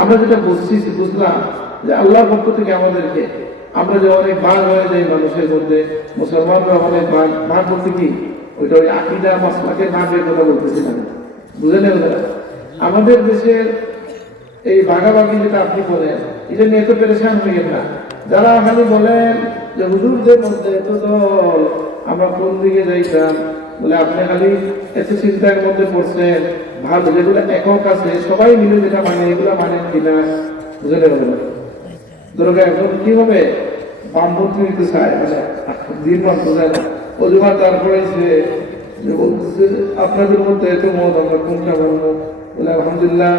আমরা যেটা বুঝলাম যে আল্লাহর পক্ষ থেকে আমাদেরকে, আমরা যে অনেক ভাগ হয়ে যাই মানুষের মধ্যে, মুসলমানরা অনেক ভাগ বলতে কি ওইটা ওই আকীদা মাসলাকের ভাগের কথা বলতেছি না, বুঝে নেব। আমাদের দেশের এই ভাগাভাগি যেটা আপনি বলেন, এটা নিয়ে তো পেরেশান হইয়েন না। যারা খালি বলেন যে হুজুরদের মধ্যে এত দল, আমরা কোন দিকে যাইতাম, বলে আপনি খালি এত চিন্তার মধ্যে পড়ছেন। ভালো যেগুলো একক আছে সবাই মিলে যেটা মানে, এগুলো মানেন কিনা, বুঝে নেব। ধরো এখন কি হবে, বামপন্থী নিতে চায়, মানে দিন মান বোঝায় না, অজুহাত তারপরে যে বলতেছে আপনাদের মধ্যে এত মত, আমরা কোনটা বলবো, বলে আলহামদুলিল্লাহ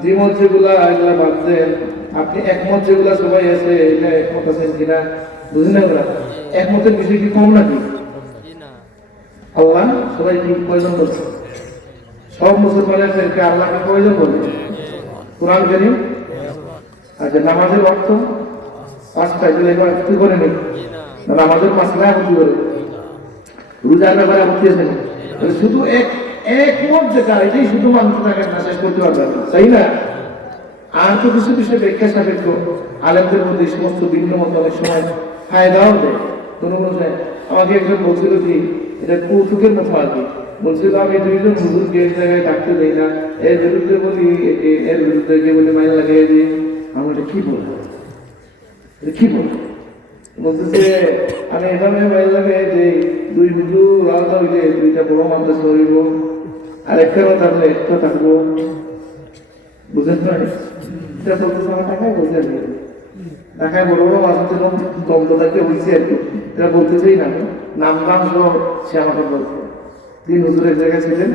দ্বিমত যেগুলা এগুলা বাদ দেন, আপনি একমত যেগুলা সবাই আছে এটা একমত আছেন কিনা, বুঝলেন না? ওরা একমতের বিষয় কি কম নাকি? আল্লাহ সবাই কি প্রয়োজন করছে? সব মুসলমানের আল্লাহকে প্রয়োজন করবে? কোরআন কারীম। আচ্ছা, নামাজের অর্থ পাঁচটা, এগুলো এবার কি করে নেই? নামাজের পাঁচটা আপত্তি করে, রোজার ব্যাপারে আপত্তি আছে, শুধু একমত যেটা এটাই শুধু মানুষ থাকেন না, শেষ করতে পারবে না, তাই না? আর তো কিছু বিষয়ে ব্যাখ্যা সাপেক্ষ আলেমদের মধ্যে সমস্ত ভিন্ন মত অনেক সময় ফায়দাও দেয়। কোনো আমাকে একজন বলছিল কি, এটা কৌতুকের মতো আর কি, বলছিল আমি দুইজন হুজুরকে এক জায়গায় ডাকতে দেই না, এর বিরুদ্ধে বলি, এর বিরুদ্ধে গিয়ে বলে মাইল লাগিয়ে দিই। আমি এটা কি বলবো, কি বলবো? বলতেছে আমি এভাবে মাইল লাগিয়ে দিই, দুই হুজুর আলাদা হইলে দুইটা বড় মানুষ হইব, আর একটাও থাকলে একটা থাকবো, বুঝেন না? এটা বলতেছে আমার টাকায় বলতে আর ঢাকায় বড় বড় মানুষের দ্বন্দ্বটাকে বলছি আর কি, এটা বলতেছেই না, নাম সহ সে আমাকে বলছে। তিন হুজুর এক জায়গায় ছিলেন,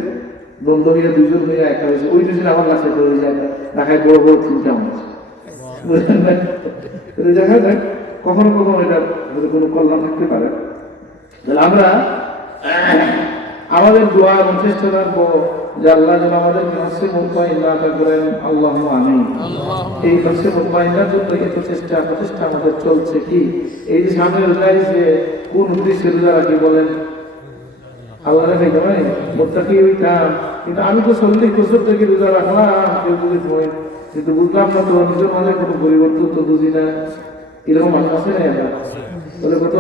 দ্বন্দ্ব হইয়া দুজন হইয়া একটা হয়েছে, ওই দুজন আমার কাছে হয়ে যায়, ঢাকায় বড় বড় তিনটা মানুষ, বুঝলেন না? দেখা যায় কখনো কখনো এটা কোনো কল্যাণ থাকতে পারে। আমরা আমাদের দোয়া এবং চেষ্টা রাখবো যে আল্লাহ যেন আমাদেরকে হচ্ছে মুতমাইন্না করেন, আল্লাহুম্মা আমিন। এই হচ্ছে মুতমাইন্নার জন্য এত প্রচেষ্টা আমাদের চলছে। কি এই যে সামনে রোজা এসে কোন উদ্দেশ্যে রোজা রাখি বলেন? আল্লাহ রেখে নয়, মুত্তাকি হইতাম, কিন্তু আমি তো 40 বছর থেকে রোজা রাখলাম, কেউ বুঝে নয়, কিন্তু বুঝলাম না তো নিজের মনে কোনো পরিবর্তন তো বুঝি না। এরকম মানুষ আছে না? আমরা কত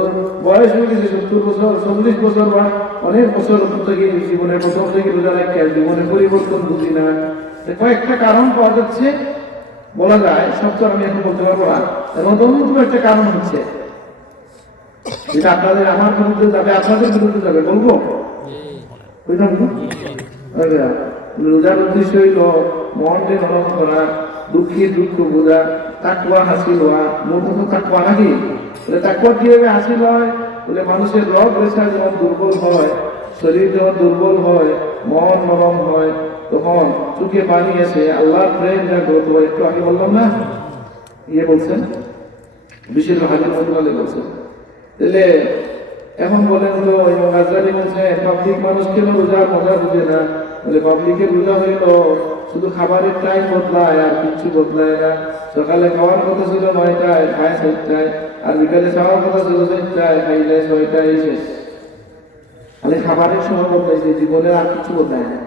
বয়স হয়ে গেছে, 70 বছর 40 বছর বা অনেক বছর থেকে জীবনের প্রথম থেকে রোজা রাখি, জীবনে পরিবর্তন বুঝি না। কয়েকটা কারণ পাওয়া যাচ্ছে, বলা যায় সব তো আমি এখন বলতে পারবো না। এবং অন্যতম একটা কারণ হচ্ছে যেটা আপনাদের আমার বিরুদ্ধে যাবে, আপনাদের বিরুদ্ধে যাবে, বলবো রোজার উদ্দেশ্য হইল মনকে নরম করা, দুঃখী দুঃখ বোঝা, তাকওয়া হাসিল হওয়া। মূলত তাকওয়া নাকি? তাকওয়া কিভাবে হাসিল হয়? বলে মানুষের রগ রেশা যখন দুর্বল হয়, শরীর যখন দুর্বল হয়, মন নরম হয়, তখন চোখে পানি এসে আল্লাহর প্রেম জাগ্রত হয়। একটু আগে বললাম না, বলছেন বিশেষ হাজির মন্ত্রালয় বলছেন। তাহলে এখন বলেন তো, এবং গাজদানি বলছে পাবলিক মানুষ কেন রোজার মজা বুঝে না? বলে পাবলিকের রোজা হইল শুধু খাবারের টাইম বদলায় আর কিছু বদলায় না। সকালে খাওয়ার কথা ছিল 9টায়, খায় 7টায়, আর বিকালে খাওয়ার কথা ছিল 7টায়, খাইলে 6টায় শেষ। তাহলে খাবারের সময় বদলাইছে, জীবনের আর কিছু বদলায় না।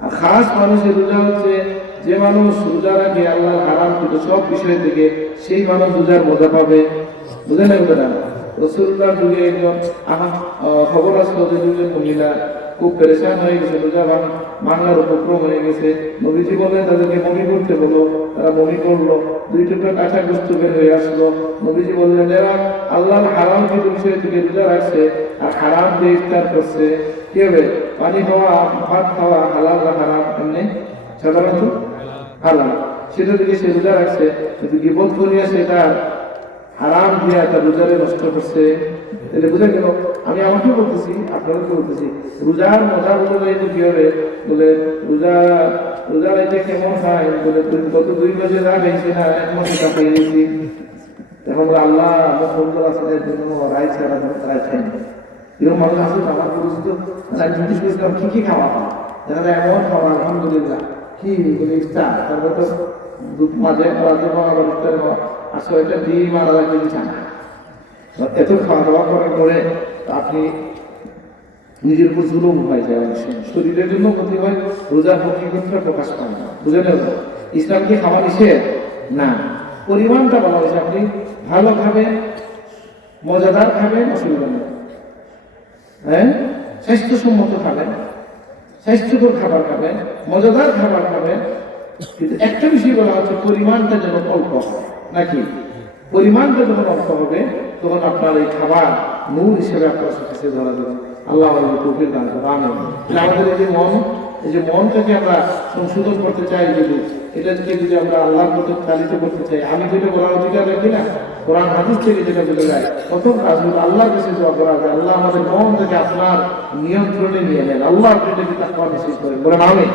আর খাস মানুষের রোজা হচ্ছে যে মানুষ রোজা রাখে আল্লাহর হারামকৃত সব বিষয় থেকে, সেই মানুষ রোজার মজা পাবে। বুঝে না? বুঝে না? রাসূলুল্লাহ যুগে একজন খবর আসলো যে দুজন মহিলা খুব পেরেশান হয়ে গেছে, রোজা ভাঙার উপক্রম হয়ে গেছে। নবীজি বললেন তাদেরকে বমি করতে বলো। তারা বমি করলো, 2 টুকরা কাঁচা গোশত বের হয়ে আসলো। নবীজি বললেন এরা আল্লাহর হারামকৃত বিষয় থেকে রোজা রাখছে আর হারাম দিয়ে ইফতার করছে। কি হবে? পানি খাওয়া, ভাত খাওয়া হালাল না হারাম? এমনি সাধারণত হালাল, সেটা থেকে সে রোজা রাখছে, কিন্তু গীবত করিয়া সেটা হারাম দিয়া তার রোজারে নষ্ট করছে। তাহলে বোঝা গেল, আমি আমাকে বলতেছি, আপনাদেরকে বলতেছি, রোজার মজা বলে যাইতে কি হবে? বলে রোজা রাইতে কেমন খায়? বলে তুমি গত 2 মাসে যা খাইছি না, 1 মাসে তা খাই গেছি। এখন বলে আল্লাহ আমার বন্ধু আসলে রাইস খাওয়া রাইস খাই না। এরকম মানুষ আছে আমার পরিচিত। জিজ্ঞেস করেছিলাম কি খাওয়া হয়? দেখা যায় এমন খাওয়া, আলহামদুলিল্লাহ কি বলে ইফতার, তারপর তো মাঝে আবার ইফতার খাওয়া, আর 6টা ডিম আর 1 কেজি ছানা। এত খাওয়া দাওয়া করার পরে আপনি নিজের উপর জুলুম হয়ে যায়, শরীরের জন্য ক্ষতি হয়, রোজার হকিকতটা প্রকাশ পায় না। বুঝে নেব? ইসলাম কি খাওয়া নিষেধ না, পরিমাণটা বলা হয়েছে। আপনি ভালো খাবেন, মজাদার খাবেন, অসুবিধা নেই, হ্যাঁ, স্বাস্থ্যসম্মত খাবেন, স্বাস্থ্যকর খাবার খাবেন, মজাদার খাবার খাবেন, কিন্তু একটা বিষয় বলা হচ্ছে পরিমাণটা যেন অল্প হয়। নাকি পরিমাণটা যখন অল্প হবে তখন আপনার এই খাবার মূল হিসেবে আপনার কাছে ধরা যাবে। আল্লাহ আমাদের তৌফিক দান করুন, আমিন। আমাদের এই যে মন, এই যে মনটাকে আমরা সংশোধন করতে চাই, যদি এটাকে যদি আমরা আল্লাহর মতো চালিত করতে চাই, আমি যেটা বলার অধিকার রাখি না, কোরআন হাদিস থেকে যেটা বোঝা যায়, প্রথম কাজ হলো আল্লাহর কাছে দোয়া করা যায়, আল্লাহ আমাদের মন থেকে আপনার নিয়ন্ত্রণে নিয়ে নেন, আল্লাহ আপনাকে তাকওয়া নসিব করেন, বলেন আমিন।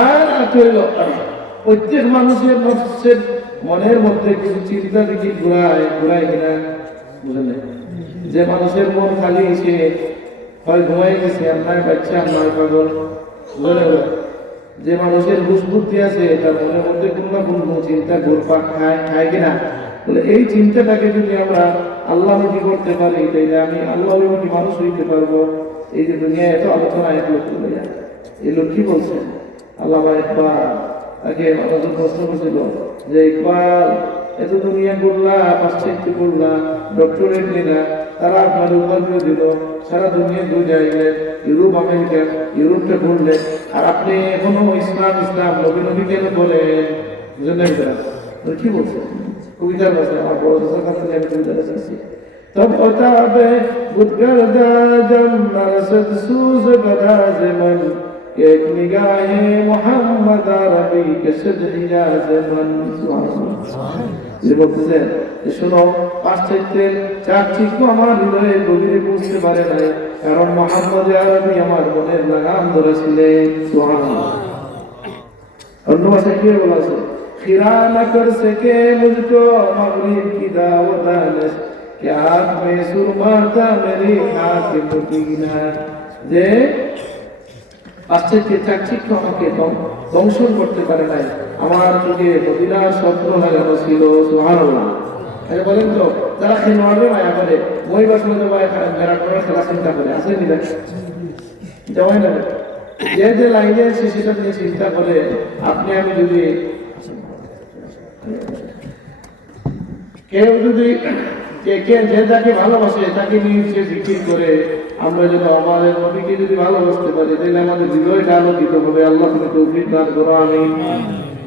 আর হইল প্রত্যেক মানুষের নফসের মনের মধ্যে কিছু চিন্তা দেখি ঘুরায় কিনা, বুঝলেন? যে মানুষের মন খালি, সে হয় ঘুমাই গেছে, আপনার বাচ্চা, আপনার পাগল, বুঝলেন? যে মানুষের হুশ বুদ্ধি আছে, তার মনের মধ্যে কোনো না কোনো চিন্তা ঘুরপাক খায় কিনা, বলে এই চিন্তাটাকে যদি আমরা আল্লাহমুখী করতে পারি, তাইলে আমি আল্লাহমুখী মানুষ হইতে পারবো। এই যে দুনিয়া এত আলোচনা, এক লোক চলে যায়, এই লোক কি বলছেন? আল্লামা ইকবাল, তাকে মানুষ প্রশ্ন করছিল যে ইকবাল, এত দুনিয়া করলা, পাশ্চাত্য করলা, ডক্টরেট নিলা, তারা আপনার উপাধিও দিল, সারা দুনিয়া ঘুরে যাইলেন, ইউরোপ আমেরিকা, ইউরোপটা ঘুরলেন, আর আপনি এখনো ইসলাম ইসলাম নবী নবী কেন বলেন? বুঝলেন কি বলছেন? কবিতার ভাষায় আমার বড় কাছ থেকে আমি কবিতাটা চাইছি। तब उताबे गुदगर्दा जम नरसद सूज बराज मन एक निगाहे मोहम्मद अरबी के सदहियाज मन। যে বলতেছেন যে শোনো, পাশ্চাত্যের চাকচিক্য আমার হৃদয়ে গভীরে পৌঁছতে পারে নাই, কারণ মোহাম্মদ আরবি আমার মনের লাগাম ধরেছিলেন। সুবহানাল্লাহ। অন্য ভাষায় কি বলা আছে? खिरा न कर सके मुझको मगरिब की दावत आलस, क्या आप में सुरमा था मेरी खाक मदीना। যে পাশ্চাত্যের চাকচিক্য আমাকে দংশন করতে পারে নাই, আমার চোখে মদিনার স্বপ্ন লাগানো ছিল। সুবহানাল্লাহ। এটা বলেন তো, যারা খেলোয়াড়ে মায়া করে, মই বা সময় মেরা করার খেলা চিন্তা করে, আছে নি? যাওয়াই না, যে লাইনে আছে সেটা নিয়ে চিন্তা করে। আপনি আমি যদি কেউ যদি যে যাকে ভালোবাসে তাকে নিয়ে সে জিকির করে, আমরা যেন আমাদের নবীকে যদি ভালোবাসতে পারি, তাহলে আমাদের হৃদয়টা আলোকিত হবে। আল্লাহ তুমি তৌফিক দান করো, আমিন।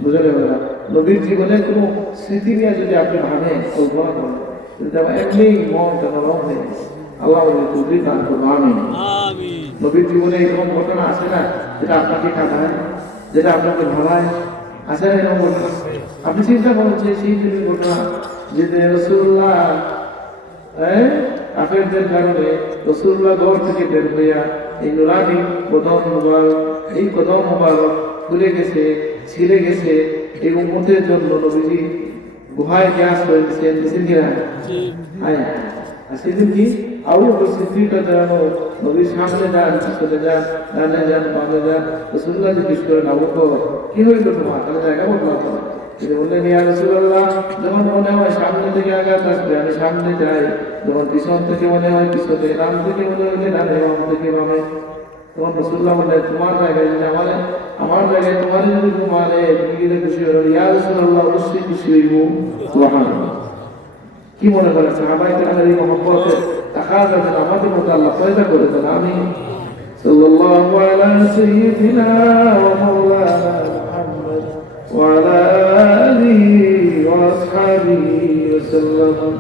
বুঝলে না? নবীর জীবনের কোনো স্মৃতি নিয়ে যদি আপনি ভাবেন, কল্পনা করেন, এমনি মনটা নরম হয়ে গেছে। আল্লাহ আমাদের তৌফিক দান করো, আমিন। নবীর জীবনে এরকম ঘটনা আছে না, যেটা আপনাকে কাঁদায়, যেটা আপনাকে ভাবায়, আছে না এরকম ঘটনা? আপনি চিন্তা করেন যে সেই ঘটনা, যে রাসূলুল্লাহ কাফেরদের কারণে রাসূলুল্লাহ ঘর থেকে বের হইয়া এই নুরানি কদম মুবারক, এই কদম মুবারক খুলে গেছে, ছিঁড়ে গেছে, এই উম্মতের জন্য নবীজি গুহায় গ্যাস হয়ে গেছেন, বুঝছেন কিনা? আর সেদিন কি আবু বকর সিদ্দিক রাদিয়াল্লাহু আনহু নবীর সামনে যান, পিছনে যান, ডানে যান, বামে যান, রাসূলুল্লাহ জিজ্ঞেস করেন, আবু বকর কি হইল তোমার? তাহলে জায়গা বদলাও। তিনি বললেন, ইয়া রাসূলুল্লাহ, যখন মনে হয় সামনে থেকে আঘাত আসবে আমি সামনে যাই, যখন পিছন থেকে মনে হয় পিছনে, ডান থেকে মনে হয় ডানে, বাম থেকে বামে। তখন রাসূলুল্লাহ বললেন, তোমার জায়গায় যদি আমার জায়গায় তোমার যদি ঘুমালে তুমি গেলে খুশি হলো? ইয়া রাসূলুল্লাহ, অবশ্যই খুশি হইব। সুবহানাল্লাহ। কি মনে করেন সাহাবায়ে কেরামের এই মহব্বতের তাকাজা যেন আমাদের মধ্যে আল্লাহ পয়দা করে দেন, আমিন। সাল্লাল্লাহু আলা সাইয়্যিদিনা ওয়া মাওলানা মুহাম্মদ ওয়া আলা আলিহি ওয়া আসহাবিহি ওয়া সাল্লাম।